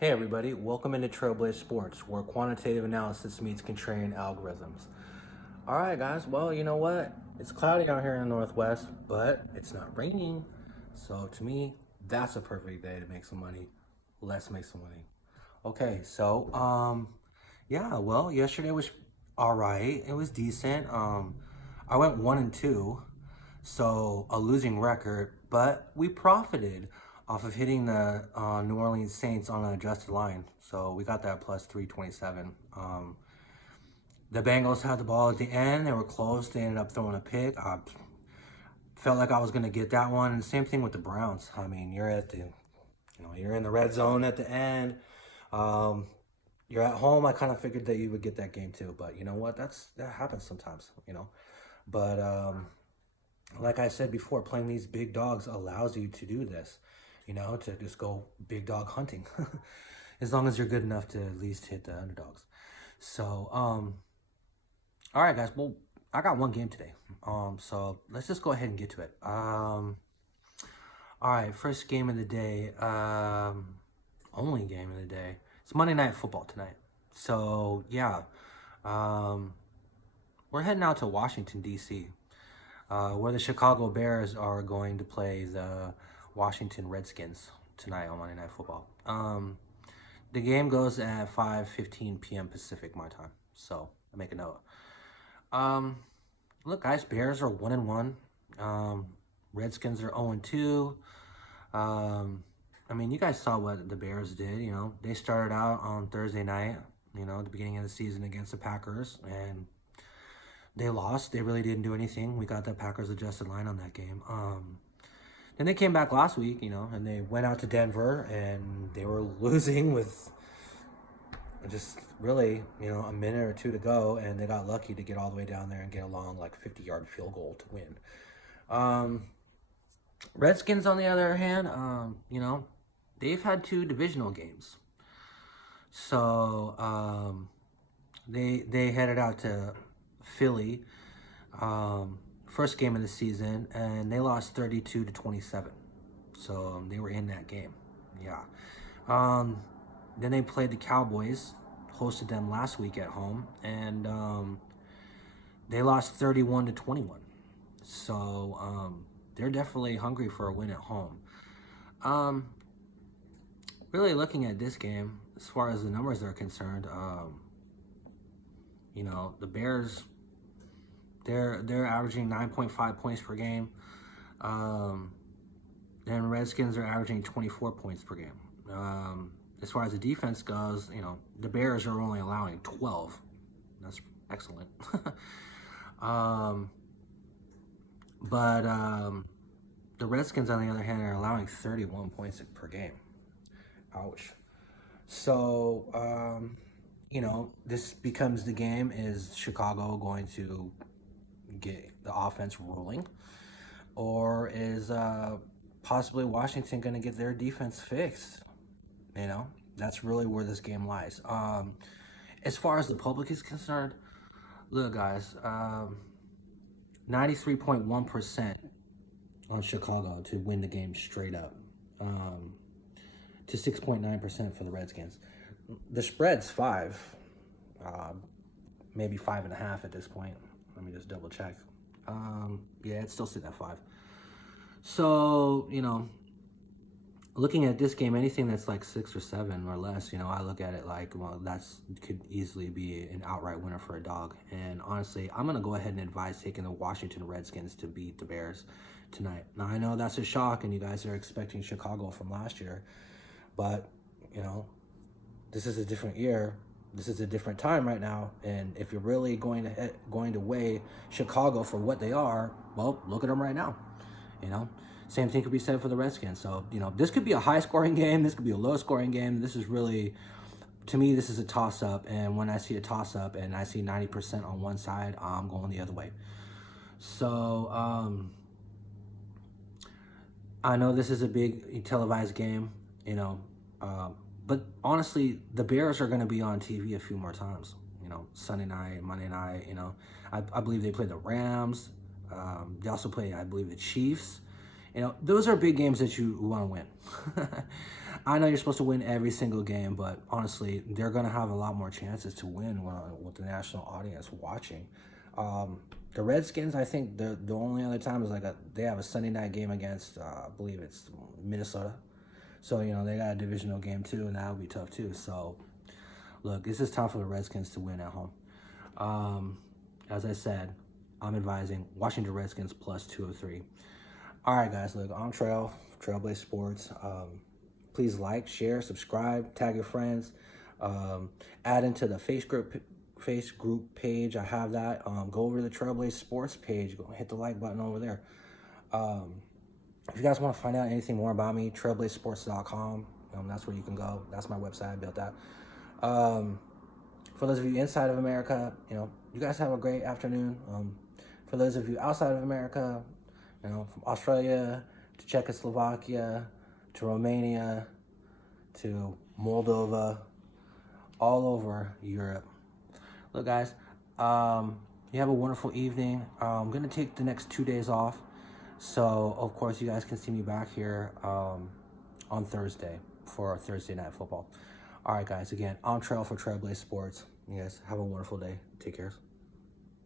Hey everybody, welcome into Trailblaze Sports, where quantitative analysis meets contrarian algorithms. Alright guys, well you know what? It's cloudy out here in the northwest, but it's not raining. So to me, that's a perfect day to make some money. Let's make some money. Okay, yeah, well, yesterday was alright. It was decent. I went 1-2, so a losing record, but we profited off of hitting the New Orleans Saints on an adjusted line. So we got that plus 327. The Bengals had the ball at the end. They were close. They ended up throwing a pick. I felt like I was going to get that one. And same thing with the Browns. I mean, you're in the red zone at the end. Um, you're at home. I kind of figured that you would get that game too. But you know what? That happens sometimes. But like I said before, playing these big dogs allows you to do this, to just go big dog hunting, as long as you're good enough to at least hit the underdogs. So, all right, guys. Well, I got one game today. So let's just go ahead and get to it. All right, first game of the day. Only game of the day. It's Monday Night Football tonight. So yeah, we're heading out to Washington D.C. Where the Chicago Bears are going to play the Washington Redskins tonight on Monday Night Football. The game goes at 5:15 p.m. Pacific, my time. So I make a note. Look, guys, Bears are 1-1. Redskins are 0-2. I mean, you guys saw what the Bears did. They started out on Thursday night. At the beginning of the season against the Packers, and they lost. They really didn't do anything. We got the Packers adjusted line on that game. Then they came back last week, and they went out to Denver, and they were losing with just really, a minute or two to go, and they got lucky to get all the way down there and get a long, 50-yard field goal to win. Redskins, on the other hand, they've had two divisional games. So they headed out to Philly, first game of the season, and they lost 32-27. So they were in that game. Yeah. Then they played the Cowboys, hosted them last week at home, and they lost 31-21. So they're definitely hungry for a win at home. Really looking at this game, as far as the numbers are concerned, the Bears, they're averaging 9.5 points per game. And Redskins are averaging 24 points per game. As far as the defense goes, the Bears are only allowing 12. That's excellent. But the Redskins, on the other hand, are allowing 31 points per game. Ouch. So, this becomes the game. Is Chicago going to get the offense rolling? Or is possibly Washington going to get their defense fixed? That's really where this game lies. As far as the public is concerned, look, guys, 93.1% on Chicago to win the game straight up, to 6.9% for the Redskins. The spread's 5, maybe 5.5 at this point. Let me just double check. Yeah, it's still sitting at 5. So, looking at this game, anything that's like 6 or 7 or less, I look at it like, well, could easily be an outright winner for a dog. And honestly, I'm going to go ahead and advise taking the Washington Redskins to beat the Bears tonight. Now, I know that's a shock, and you guys are expecting Chicago from last year, but, this is a different year. This is a different time right now, and if you're really going to weigh Chicago for what they are, well, look at them right now. Same thing could be said for the Redskins. So, this could be a high-scoring game. This could be a low-scoring game. This is really, to me, this is a toss-up. And when I see a toss-up and I see 90% on one side, I'm going the other way. So, I know this is a big televised game, but honestly, the Bears are going to be on TV a few more times. Sunday night, Monday night. I believe they play the Rams. They also play, I believe, the Chiefs. Those are big games that you want to win. I know you're supposed to win every single game, but honestly, they're going to have a lot more chances to win with the national audience watching. The Redskins, I think the only other time is they have a Sunday night game against, I believe it's Minnesota. So, they got a divisional game too, and that'll be tough too. So, look, it's just time for the Redskins to win at home. As I said, I'm advising Washington Redskins plus 203. All right, guys, look, I'm Trailblaze Sports. Please like, share, subscribe, tag your friends, add into the face group page. I have that. Go over to the Trailblaze Sports page. Go hit the like button over there. If you guys want to find out anything more about me, trailblazesports.com. That's where you can go. That's my website. I built that. For those of you inside of America, you guys have a great afternoon. For those of you outside of America, from Australia to Czechoslovakia to Romania to Moldova, all over Europe. Look, guys, you have a wonderful evening. I'm going to take the next 2 days off. So, of course, you guys can see me back here on Thursday for Thursday Night Football. All right, guys, again, I'm Trail for Trailblaze Sports. You guys have a wonderful day. Take care.